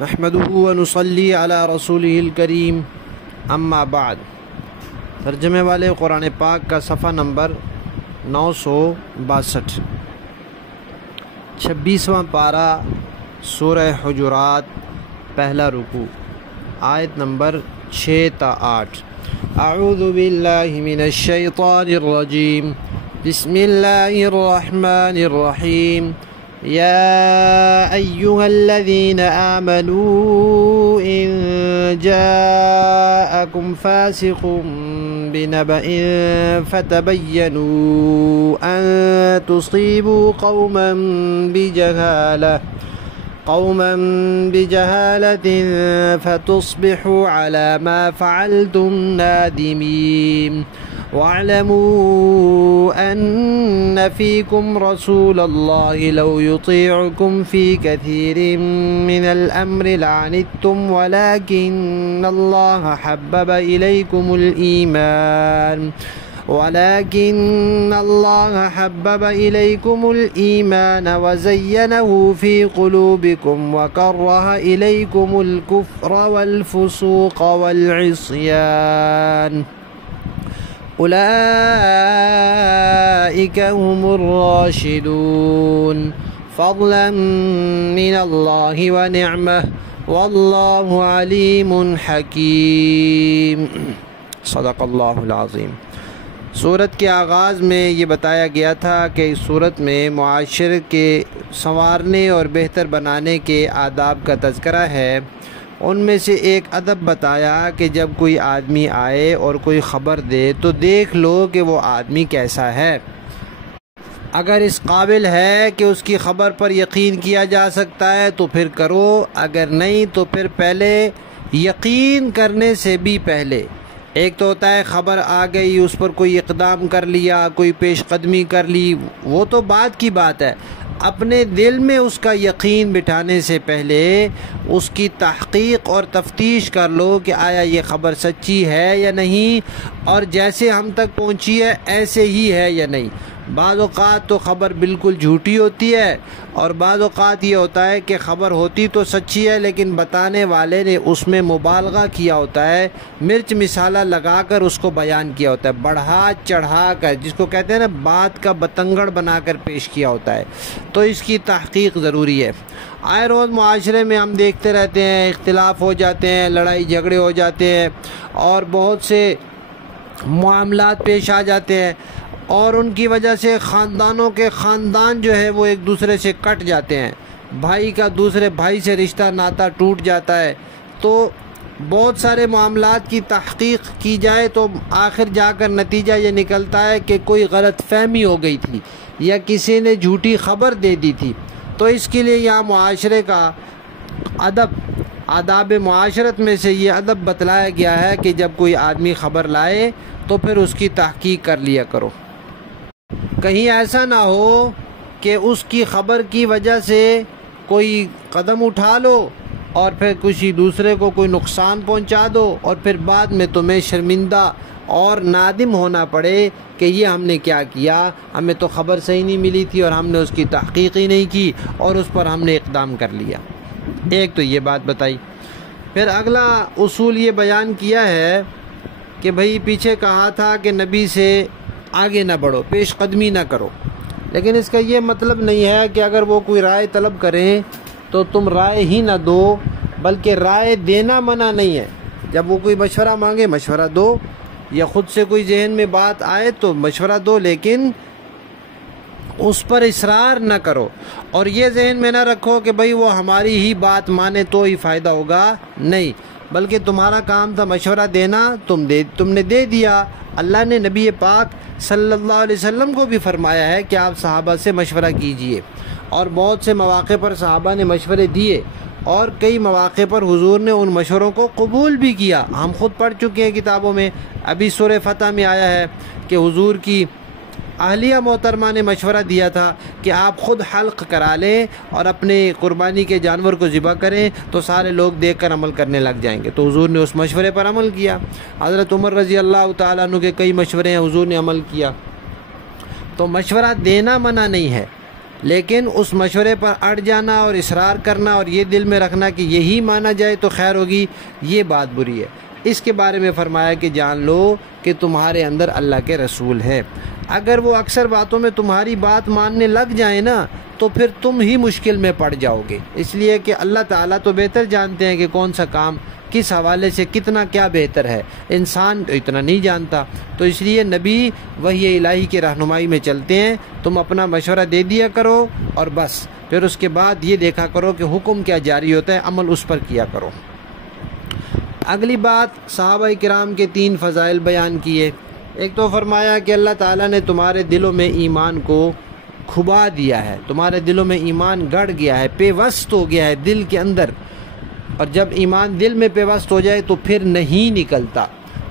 نحمده ونصلي على رسوله الکریم اما بعد۔ ترجمے والے قرآن پاک کا صفحہ نمبر 962، 26واں پارہ سورہ حجرات، پہلا رکوع، آیت نمبر 6 تا 8۔ اعوذ باللہ من الشیطان الرجیم، بسم اللہ الرحمن الرحیم۔ يا أيها الذين آمنوا إن جاءكم فاسق بنبأ فتبينوا أن تصيبوا قوما بجهالة فتصبحوا على ما فعلتم نادمين، واعلموا أن فيكم رسول الله لو يطيعكم في كثير من الأمر لعنتم ولكن الله حبب إليكم الإيمان وزينه في قلوبكم وكره إليكم الكفر والفسوق والعصيان، أولئك هم الراشدون فضلا من الله ونعمة والله عليم حكيم۔ صدق اللہ العظیم۔ سورت کے آغاز میں یہ بتایا گیا تھا کہ اس سورت میں معاشرے کے سنوارنے اور بہتر بنانے کے آداب کا تذکرہ ہے۔ ان میں سے ایک ادب بتایا کہ جب کوئی آدمی آئے اور کوئی خبر دے تو دیکھ لو کہ وہ آدمی کیسا ہے۔ اگر اس قابل ہے کہ اس کی خبر پر یقین کیا جا سکتا ہے تو پھر کرو، اگر نہیں تو پھر پہلے یقین کرنے سے بھی پہلے ایک تو ہوتا ہے خبر آ گئی، اس پر کوئی اقدام کر لیا، کوئی پیش قدمی کر لی، وہ تو بعد کی بات ہے۔ اپنے دل میں اس کا یقین بٹھانے سے پہلے اس کی تحقیق اور تفتیش کر لو کہ آیا یہ خبر سچی ہے یا نہیں، اور جیسے ہم تک پہنچی ہے ایسے ہی ہے یا نہیں۔ بعض اوقات تو خبر بالکل جھوٹی ہوتی ہے، اور بعض اوقات یہ ہوتا ہے کہ خبر ہوتی تو سچی ہے لیکن بتانے والے نے اس میں مبالغہ کیا ہوتا ہے، مرچ مسالہ لگا کر اس کو بیان کیا ہوتا ہے، بڑھا چڑھا کر، جس کو کہتے ہیں نا بات کا بتنگڑ بنا کر پیش کیا ہوتا ہے۔ تو اس کی تحقیق ضروری ہے۔ آئے روز معاشرے میں ہم دیکھتے رہتے ہیں، اختلاف ہو جاتے ہیں، لڑائی جھگڑے ہو جاتے ہیں، اور بہت سے معاملات پیش آ جاتے ہیں، اور ان کی وجہ سے خاندانوں کے خاندان جو ہے وہ ایک دوسرے سے کٹ جاتے ہیں، بھائی کا دوسرے بھائی سے رشتہ ناتا ٹوٹ جاتا ہے۔ تو بہت سارے معاملات کی تحقیق کی جائے تو آخر جا کر نتیجہ یہ نکلتا ہے کہ کوئی غلط فہمی ہو گئی تھی یا کسی نے جھوٹی خبر دے دی تھی۔ تو اس کے لیے یہاں معاشرے کا آداب معاشرت میں سے یہ ادب بتلایا گیا ہے کہ جب کوئی آدمی خبر لائے تو پھر اس کی تحقیق کر لیا کرو، کہیں ایسا نہ ہو کہ اس کی خبر کی وجہ سے کوئی قدم اٹھا لو اور پھر کسی دوسرے کو کوئی نقصان پہنچا دو، اور پھر بعد میں تمہیں شرمندہ اور نادم ہونا پڑے کہ یہ ہم نے کیا کیا، ہمیں تو خبر صحیح نہیں ملی تھی اور ہم نے اس کی تحقیق ہی نہیں کی اور اس پر ہم نے اقدام کر لیا۔ ایک تو یہ بات بتائی۔ پھر اگلا اصول یہ بیان کیا ہے کہ بھئی پیچھے کہا تھا کہ نبی سے آگے نہ بڑھو، پیش قدمی نہ کرو، لیکن اس کا یہ مطلب نہیں ہے کہ اگر وہ کوئی رائے طلب کریں تو تم رائے ہی نہ دو، بلکہ رائے دینا منع نہیں ہے۔ جب وہ کوئی مشورہ مانگے مشورہ دو، یا خود سے کوئی ذہن میں بات آئے تو مشورہ دو، لیکن اس پر اصرار نہ کرو، اور یہ ذہن میں نہ رکھو کہ بھئی وہ ہماری ہی بات مانے تو ہی فائدہ ہوگا، نہیں، بلکہ تمہارا کام تھا مشورہ دینا، تم نے دے دیا۔ اللہ نے نبی پاک صلی اللہ علیہ وسلم کو بھی فرمایا ہے کہ آپ صحابہ سے مشورہ کیجئے، اور بہت سے مواقع پر صحابہ نے مشورے دیے، اور کئی مواقع پر حضور نے ان مشوروں کو قبول بھی کیا۔ ہم خود پڑھ چکے ہیں کتابوں میں، ابھی سورہ فتح میں آیا ہے کہ حضور کی اہلیہ محترمہ نے مشورہ دیا تھا کہ آپ خود حلق کرا لیں اور اپنے قربانی کے جانور کو ذبح کریں تو سارے لوگ دیکھ کر عمل کرنے لگ جائیں گے، تو حضور نے اس مشورے پر عمل کیا۔ حضرت عمر رضی اللہ تعالیٰ عنہ کے کئی مشورے ہیں، حضور نے عمل کیا۔ تو مشورہ دینا منع نہیں ہے، لیکن اس مشورے پر اڑ جانا اور اصرار کرنا اور یہ دل میں رکھنا کہ یہی مانا جائے تو خیر ہوگی، یہ بات بری ہے۔ اس کے بارے میں فرمایا کہ جان لو کہ تمہارے اندر اللہ کے رسول ہے، اگر وہ اکثر باتوں میں تمہاری بات ماننے لگ جائیں نا تو پھر تم ہی مشکل میں پڑ جاؤ گے، اس لیے کہ اللہ تعالیٰ تو بہتر جانتے ہیں کہ کون سا کام کس حوالے سے کتنا کیا بہتر ہے، انسان تو اتنا نہیں جانتا۔ تو اس لیے نبی وحی الہی کی رہنمائی میں چلتے ہیں، تم اپنا مشورہ دے دیا کرو اور بس پھر اس کے بعد یہ دیکھا کرو کہ حکم کیا جاری ہوتا ہے، عمل اس پر کیا کرو۔ اگلی بات صحابہ کرام کے 3 فضائل بیان کیے۔ ایک تو فرمایا کہ اللہ تعالیٰ نے تمہارے دلوں میں ایمان کو کھبا دیا ہے، تمہارے دلوں میں ایمان گڑ گیا ہے، پیوست ہو گیا ہے دل کے اندر، اور جب ایمان دل میں پیوست ہو جائے تو پھر نہیں نکلتا۔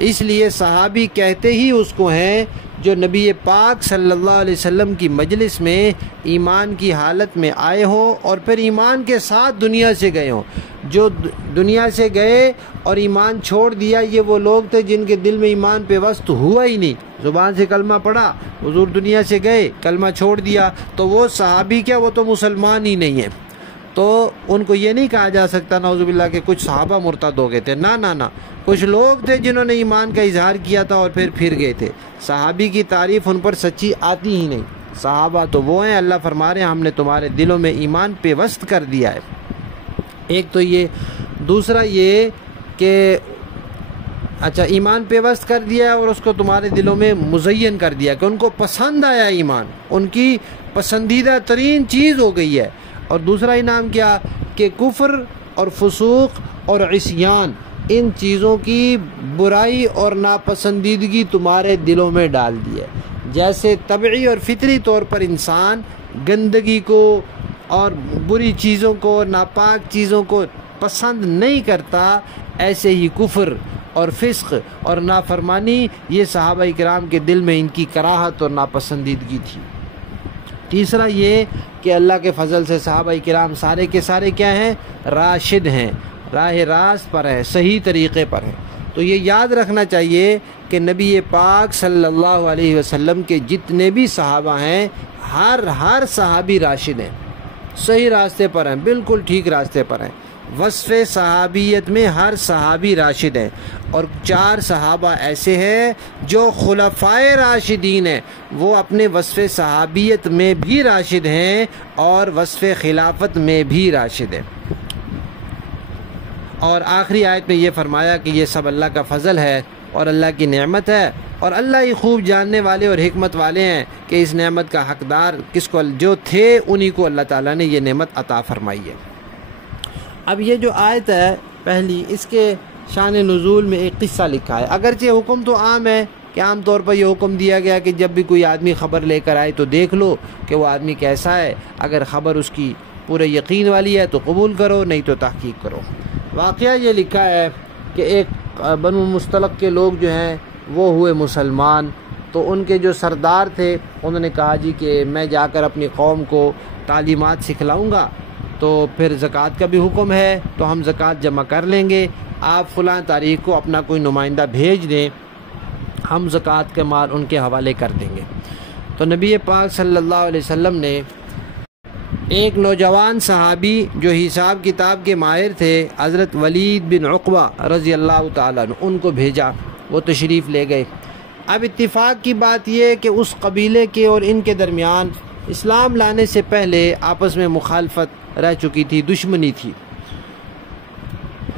اس لیے صحابی کہتے ہی اس کو ہیں جو نبی پاک صلی اللہ علیہ وسلم کی مجلس میں ایمان کی حالت میں آئے ہوں اور پھر ایمان کے ساتھ دنیا سے گئے ہوں۔ جو دنیا سے گئے اور ایمان چھوڑ دیا یہ وہ لوگ تھے جن کے دل میں ایمان پیوست ہوا ہی نہیں، زبان سے کلمہ پڑھا، حضور دنیا سے گئے، کلمہ چھوڑ دیا، تو وہ صحابی کیا، وہ تو مسلمان ہی نہیں ہیں۔ تو ان کو یہ نہیں کہا جا سکتا نعوذ باللہ کہ کچھ صحابہ مرتد ہو گئے تھے، نہ، کچھ لوگ تھے جنہوں نے ایمان کا اظہار کیا تھا اور پھر گئے تھے۔ صحابی کی تعریف ان پر سچی آتی ہی نہیں۔ صحابہ تو وہ ہیں، اللہ فرما رہے ہیں ہم نے تمہارے دلوں میں ایمان پیوست کر دیا ہے۔ ایک تو یہ، دوسرا یہ کہ اچھا ایمان پیوست کر دیا ہے اور اس کو تمہارے دلوں میں مزین کر دیا کہ ان کو پسند آیا ایمان، ان کی پسندیدہ ترین چیز ہو گئی ہے۔ اور دوسرا انعام کیا کہ کفر اور فسوق اور عصیان، ان چیزوں کی برائی اور ناپسندیدگی تمہارے دلوں میں ڈال دی ہے۔ جیسے طبعی اور فطری طور پر انسان گندگی کو اور بری چیزوں کو، ناپاک چیزوں کو پسند نہیں کرتا، ایسے ہی کفر اور فسق اور نافرمانی یہ صحابہ کرام کے دل میں ان کی کراہت اور ناپسندیدگی تھی۔ تیسرا یہ کہ اللہ کے فضل سے صحابہ کرام سارے کے سارے کیا ہیں، راشد ہیں، راہ راست پر ہیں، صحیح طریقے پر ہیں۔ تو یہ یاد رکھنا چاہیے کہ نبی پاک صلی اللہ علیہ وسلم کے جتنے بھی صحابہ ہیں ہر صحابی راشد ہیں، صحیح راستے پر ہیں، بالکل ٹھیک راستے پر ہیں۔ وصف صحابیت میں ہر صحابی راشد ہیں، اور 4 صحابہ ایسے ہیں جو خلفائے راشدین ہیں، وہ اپنے وصف صحابیت میں بھی راشد ہیں اور وصف خلافت میں بھی راشد ہیں۔ اور آخری آیت میں یہ فرمایا کہ یہ سب اللہ کا فضل ہے اور اللہ کی نعمت ہے، اور اللہ ہی خوب جاننے والے اور حکمت والے ہیں کہ اس نعمت کا حقدار کس کو، جو تھے انہی کو اللہ تعالیٰ نے یہ نعمت عطا فرمائی ہے۔ اب یہ جو آیت ہے پہلی، اس کے شان نزول میں ایک قصہ لکھا ہے۔ اگرچہ حکم تو عام ہے کہ عام طور پر یہ حکم دیا گیا کہ جب بھی کوئی آدمی خبر لے کر آئے تو دیکھ لو کہ وہ آدمی کیسا ہے، اگر خبر اس کی پورے یقین والی ہے تو قبول کرو، نہیں تو تحقیق کرو۔ واقعہ یہ لکھا ہے کہ ایک بنو مستلق کے لوگ جو ہیں وہ ہوئے مسلمان، تو ان کے جو سردار تھے انہوں نے کہا جی کہ میں جا کر اپنی قوم کو تعلیمات سکھلاؤں گا، تو پھر زکوٰۃ کا بھی حکم ہے تو ہم زکوٰۃ جمع کر لیں گے، آپ فلاں تاریخ کو اپنا کوئی نمائندہ بھیج دیں، ہم زکوٰۃ کے مال ان کے حوالے کر دیں گے۔ تو نبی پاک صلی اللہ علیہ وسلم نے ایک نوجوان صحابی جو حساب کتاب کے ماہر تھے، حضرت ولید بن عقبہ رضی اللہ تعالیٰ عنہ، ان کو بھیجا، وہ تشریف لے گئے۔ اب اتفاق کی بات یہ کہ اس قبیلے کے اور ان کے درمیان اسلام لانے سے پہلے آپس میں مخالفت رہ چکی تھی، دشمنی تھی،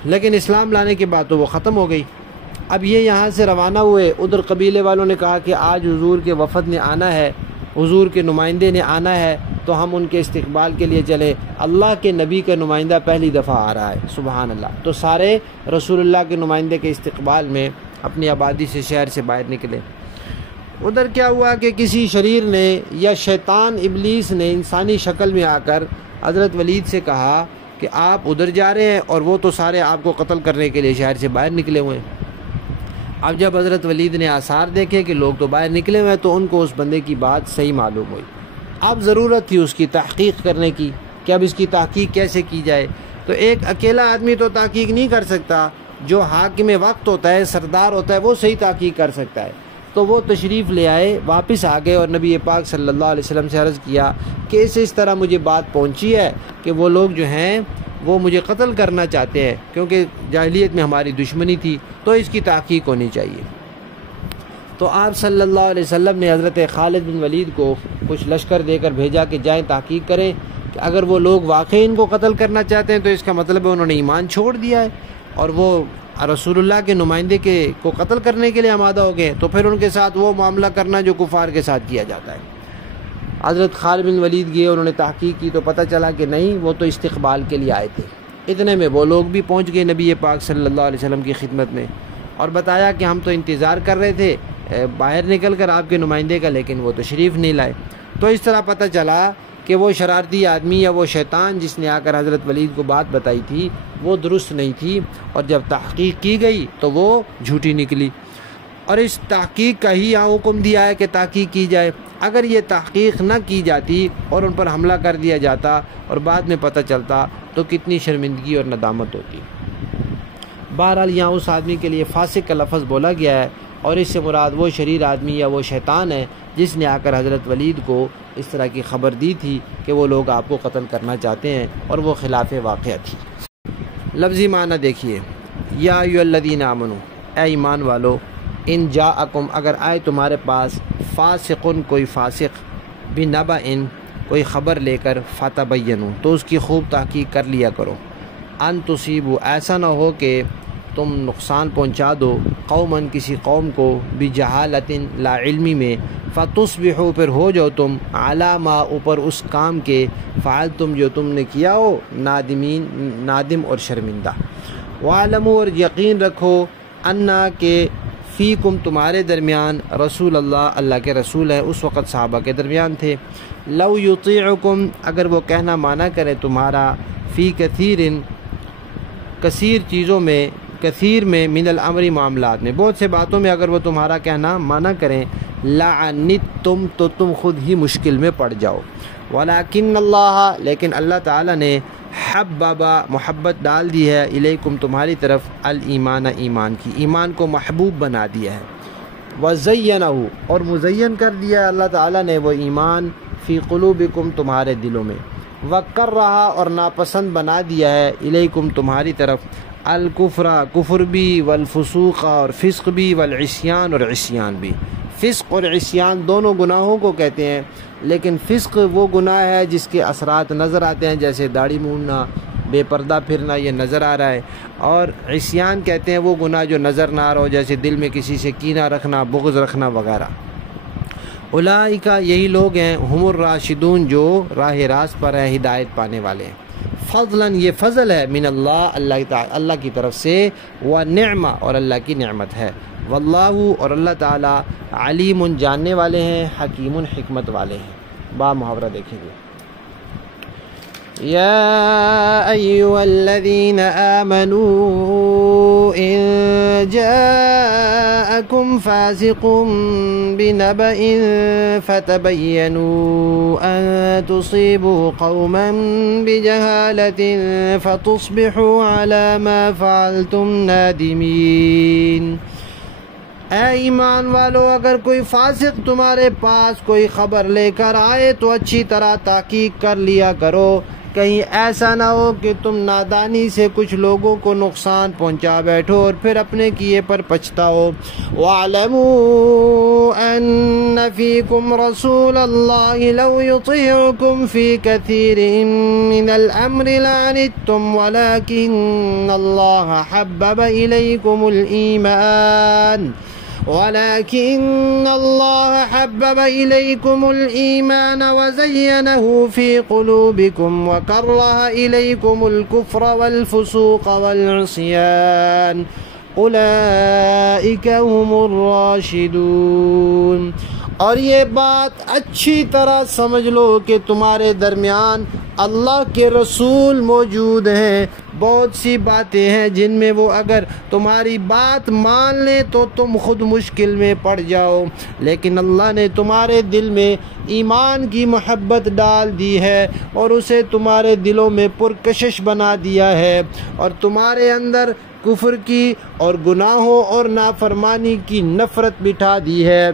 لیکن اسلام لانے کے بعد تو وہ ختم ہو گئی۔ اب یہ یہاں سے روانہ ہوئے، ادھر قبیلے والوں نے کہا کہ آج حضور کے وفد نے آنا ہے، حضور کے نمائندے نے آنا ہے، تو ہم ان کے استقبال کے لیے چلے، اللہ کے نبی کا نمائندہ پہلی دفعہ آ رہا ہے، سبحان اللہ۔ تو سارے رسول اللہ کے نمائندے کے استقبال میں اپنی آبادی سے، شہر سے باہر نکلے۔ ادھر کیا ہوا کہ کسی شریر نے یا شیطان ابلیس نے انسانی شکل میں آ کر حضرت ولید سے کہا کہ آپ ادھر جا رہے ہیں اور وہ تو سارے آپ کو قتل کرنے کے لیے شہر سے باہر نکلے ہوئے ہیں۔ اب جب حضرت ولید نے آثار دیکھے کہ لوگ تو باہر نکلے ہوئے ہیں تو ان کو اس بندے کی بات صحیح معلوم ہوئی۔ اب ضرورت تھی اس کی تحقیق کرنے کی کہ اب اس کی تحقیق کیسے کی جائے۔ تو ایک اکیلا آدمی تو تحقیق نہیں کر سکتا، جو حاکم وقت ہوتا ہے، سردار ہوتا ہے، وہ صحیح تحقیق کر سکتا ہے۔ تو وہ تشریف لے آئے، واپس آ گئے اور نبی پاک صلی اللہ علیہ وسلم سے عرض کیا کہ اس طرح مجھے بات پہنچی ہے کہ وہ لوگ جو ہیں وہ مجھے قتل کرنا چاہتے ہیں، کیونکہ جاہلیت میں ہماری دشمنی تھی، تو اس کی تحقیق ہونی چاہیے۔ تو آپ صلی اللہ علیہ وسلم نے حضرت خالد بن ولید کو کچھ لشکر دے کر بھیجا کہ جائیں تحقیق کریں کہ اگر وہ لوگ واقعی ان کو قتل کرنا چاہتے ہیں تو اس کا مطلب ہے انہوں نے ایمان چھوڑ دیا ہے اور وہ رسول اللہ کے نمائندے کو قتل کرنے کے لیے آمادہ ہو گئے، تو پھر ان کے ساتھ وہ معاملہ کرنا جو کفار کے ساتھ کیا جاتا ہے۔ حضرت خالد بن ولید گئے، انہوں نے تحقیق کی تو پتہ چلا کہ نہیں، وہ تو استقبال کے لیے آئے تھے۔ اتنے میں وہ لوگ بھی پہنچ گئے نبی پاک صلی اللہ علیہ وسلم کی خدمت میں اور بتایا کہ ہم تو انتظار کر رہے تھے باہر نکل کر آپ کے نمائندے کا، لیکن وہ تشریف نہیں لائے۔ تو اس طرح پتہ چلا کہ وہ شرارتی آدمی یا وہ شیطان جس نے آ کر حضرت ولید کو بات بتائی تھی وہ درست نہیں تھی، اور جب تحقیق کی گئی تو وہ جھوٹی نکلی۔ اور اس تحقیق کا ہی یہاں حکم دیا ہے کہ تحقیق کی جائے۔ اگر یہ تحقیق نہ کی جاتی اور ان پر حملہ کر دیا جاتا اور بعد میں پتہ چلتا تو کتنی شرمندگی اور ندامت ہوتی۔ بہرحال یہاں اس آدمی کے لیے فاسق کا لفظ بولا گیا ہے، اور اس سے مراد وہ شریر آدمی یا وہ شیطان ہے جس نے آ کر حضرت ولید کو اس طرح کی خبر دی تھی کہ وہ لوگ آپ کو قتل کرنا چاہتے ہیں، اور وہ خلاف واقعہ تھی۔ لفظی معنی دیکھیے، یا ایھا الذین آمنوا، اے ایمان والو، ان جاءکم، اگر آئے تمہارے پاس، فاسقن، کوئی فاسق، بنبأ، کوئی خبر لے کر، فتبینوا، تو اس کی خوب تحقیق کر لیا کرو، ان تصیبوا، ایسا نہ ہو کہ تم نقصان پہنچا دو، قوماً، کسی قوم کو، بجہالۃ، لا علمی میں، فتصبحوا، پھر ہو جاؤ تم، علی ما، اوپر اس کام کے، فعلتم، جو تم نے کیا ہو، نادمین، نادم اور شرمندہ۔ وَاعْلَمُوا، اور یقین رکھو، انا، کہ فیکم، تمہارے درمیان، رسول اللہ، اللہ کے رسول ہیں، اس وقت صحابہ کے درمیان تھے، لو یطیعکم، اگر وہ کہنا مانا کرے تمہارا، فی کثیر، کثیر چیزوں میں، کثیر میں، من الامر، معاملات میں، بہت سے باتوں میں اگر وہ تمہارا کہنا مانا کریں، لعنتم، تو تم خود ہی مشکل میں پڑ جاؤ، ولکن اللہ، لیکن اللہ تعالیٰ نے، حببا، محبت ڈال دی ہے، الیکم، تمہاری طرف، الایمان، ایمان کی، ایمان کو محبوب بنا دیا ہے، وزینہ، اور مزین کر دیا ہے اللہ تعالیٰ نے وہ ایمان، فی قلوبکم، تمہارے دلوں میں، وکرہ، اور ناپسند بنا دیا ہے، الیکم، تمہاری طرف، الکفر، کفر بھی، والفسوق، اور فسق بھی، والعصیان، اور عصیان بھی۔ فسق اور عصیان دونوں گناہوں کو کہتے ہیں، لیکن فسق وہ گناہ ہے جس کے اثرات نظر آتے ہیں، جیسے داڑھی مونڈنا، بے پردہ پھرنا، یہ نظر آ رہا ہے، اور عصیان کہتے ہیں وہ گناہ جو نظر نہ آ رہا ہو، جیسے دل میں کسی سے کینہ رکھنا، بغض رکھنا وغیرہ۔ اولئک، یہی لوگ ہیں، ہم الراشدون، جو راہ راست پر ہیں، ہدایت پانے والے ہیں۔ فضلاً، یہ فضل ہے، من اللہ، اللہ کی طرف سے، ونعمہ، اور اللہ کی نعمت ہے، واللہ، اور اللہ تعالیٰ، علیم، جاننے والے ہیں، حکیم، حکمت والے ہیں۔ با محاورہ دیکھیں گے، یا ایھا الذین آمنوا ان جاءکم فاسق بنبأ فتبینوا ان تصیبوا قوما بجہالۃ فتصبحوا علی ما فعلتم نادمین۔ اے ایمان والو، اگر کوئی فاسق تمہارے پاس کوئی خبر لے کر آئے تو اچھی طرح تحقیق کر لیا کرو، کہیں ایسا نہ ہو کہ تم نادانی سے کچھ لوگوں کو نقصان پہنچا بیٹھو اور پھر اپنے کیے پر پچھتاؤ۔ وَاعْلَمُوا أَنَّ فِيكُمْ رَسُولَ اللَّهِ لَوْ يُطِيعُكُمْ فِي كَثِيرٍ مِّنَ الْأَمْرِ لَعَنِتُّمْ وَلَكِنَّ اللَّهَ حَبَّبَ إِلَيْكُمُ الْإِيمَانَ وَزَيَّنَهُ فِي قُلُوبِكُمْ وَكَرَّهَ إِلَيْكُمُ الْكُفْرَ وَالْفُسُوقَ وَالْعِصْيَانَ أُولَئِكَ هُمُ الرَّاشِدُونَ۔ اور یہ بات اچھی طرح سمجھ لو کہ تمہارے درمیان اللہ کے رسول موجود ہیں، بہت سی باتیں ہیں جن میں وہ اگر تمہاری بات مان لیں تو تم خود مشکل میں پڑ جاؤ، لیکن اللہ نے تمہارے دل میں ایمان کی محبت ڈال دی ہے اور اسے تمہارے دلوں میں پرکشش بنا دیا ہے، اور تمہارے اندر کفر کی اور گناہوں اور نافرمانی کی نفرت بٹھا دی ہے۔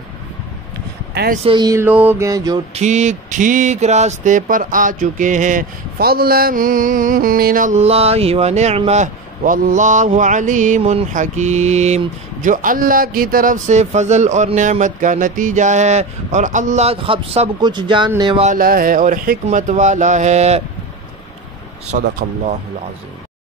ایسے ہی لوگ ہیں جو ٹھیک راستے پر آ چکے ہیں۔ فضلا من اللہ ونعمہ واللہ علیم حکیم، جو اللہ کی طرف سے فضل اور نعمت کا نتیجہ ہے، اور اللہ سب کچھ جاننے والا ہے اور حکمت والا ہے۔ صدق اللہ العظیم۔